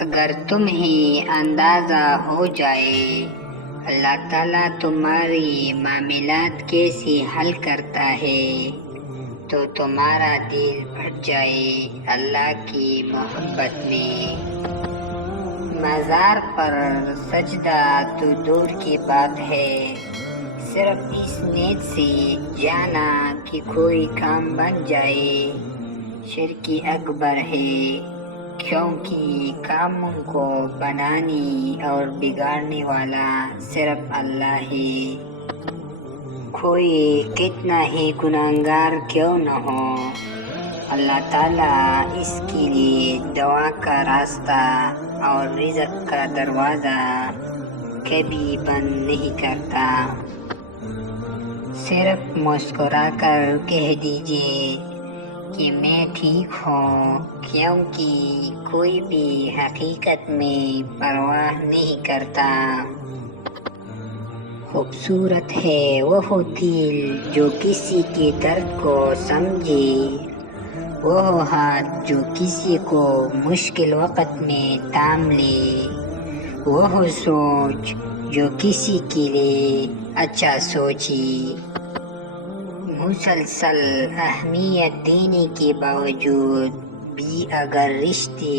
اگر تمہیں اندازہ ہو جائے اللہ تعالیٰ تمہاری معاملات کیسے حل کرتا ہے تو تمہارا دل بھر جائے اللہ کی محبت میں۔ مزار پر سجدہ تو دور کی بات ہے، صرف اس نیت سے جانا کہ کوئی کام بن جائے شرک اکبر ہے، کیونکہ کاموں کو بنانے اور بگاڑنے والا صرف اللہ ہے۔ کوئی کتنا ہی گناہگار کیوں نہ ہو، اللہ تعالیٰ اس کے لیے دعا کا راستہ اور رزق کا دروازہ کبھی بند نہیں کرتا۔ صرف مسکرا کر کہہ دیجئے کہ میں ٹھیک ہوں، کیونکہ کوئی بھی حقیقت میں پرواہ نہیں کرتا۔ خوبصورت ہے وہ دل جو کسی کے درد کو سمجھے، وہ ہاتھ جو کسی کو مشکل وقت میں تھام لے، وہ سوچ جو کسی کے لیے اچھا سوچے۔ مسلسل اہمیت دینے کے باوجود بھی اگر رشتے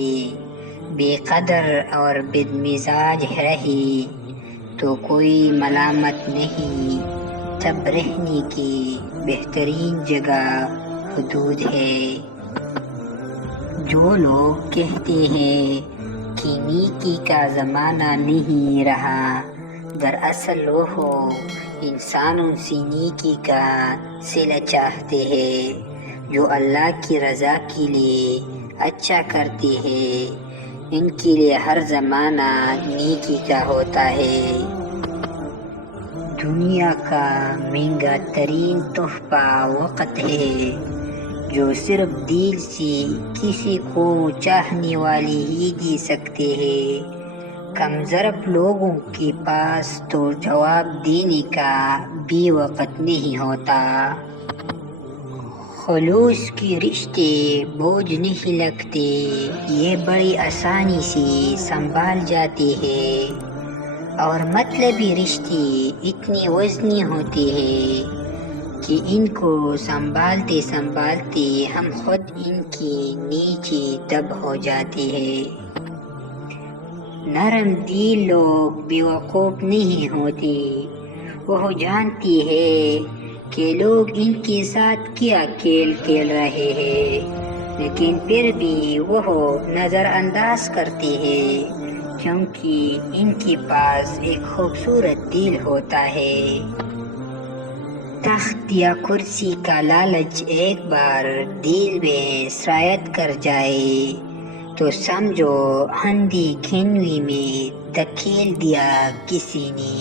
بے قدر اور بدمزاج رہے تو کوئی ملامت نہیں، تب رہنے کی بہترین جگہ حدود ہے۔ جو لوگ کہتے ہیں کہ نیکی کا زمانہ نہیں رہا، دراصل وہ انسانوں سے نیکی کا صلہ چاہتے ہیں جو اللہ کی رضا کے لیے اچھا کرتے ہیں، ان کے لیے ہر زمانہ نیکی کا ہوتا ہے۔ دنیا کا مہنگا ترین تحفہ وقت ہے، جو صرف دل سے کسی کو چاہنے والے ہی دے سکتے ہیں۔ کم ظرف لوگوں کے پاس تو جواب دینے کا بھی وقت نہیں ہوتا۔ خلوص کے رشتے بوجھ نہیں لگتے، یہ بڑی آسانی سے سنبھال جاتے ہیں، اور مطلبی رشتے اتنے وزنی ہوتے ہیں کہ ان کو سنبھالتے سنبھالتے ہم خود ان کے نیچے دب ہو جاتے ہیں۔ نرم دل لوگ بیوقوف نہیں ہوتے، وہ جانتے ہیں کہ لوگ ان کے ساتھ کیا کھیل کھیل رہے ہیں، لیکن پھر بھی وہ نظر انداز کرتے ہیں، کیونکہ ان کے پاس ایک خوبصورت دل ہوتا ہے۔ تخت یا کرسی کا لالچ ایک بار دل میں سرایت کر جائے تو سمجھو اندھی کھنوی میں دھکیل دیا کسی نے۔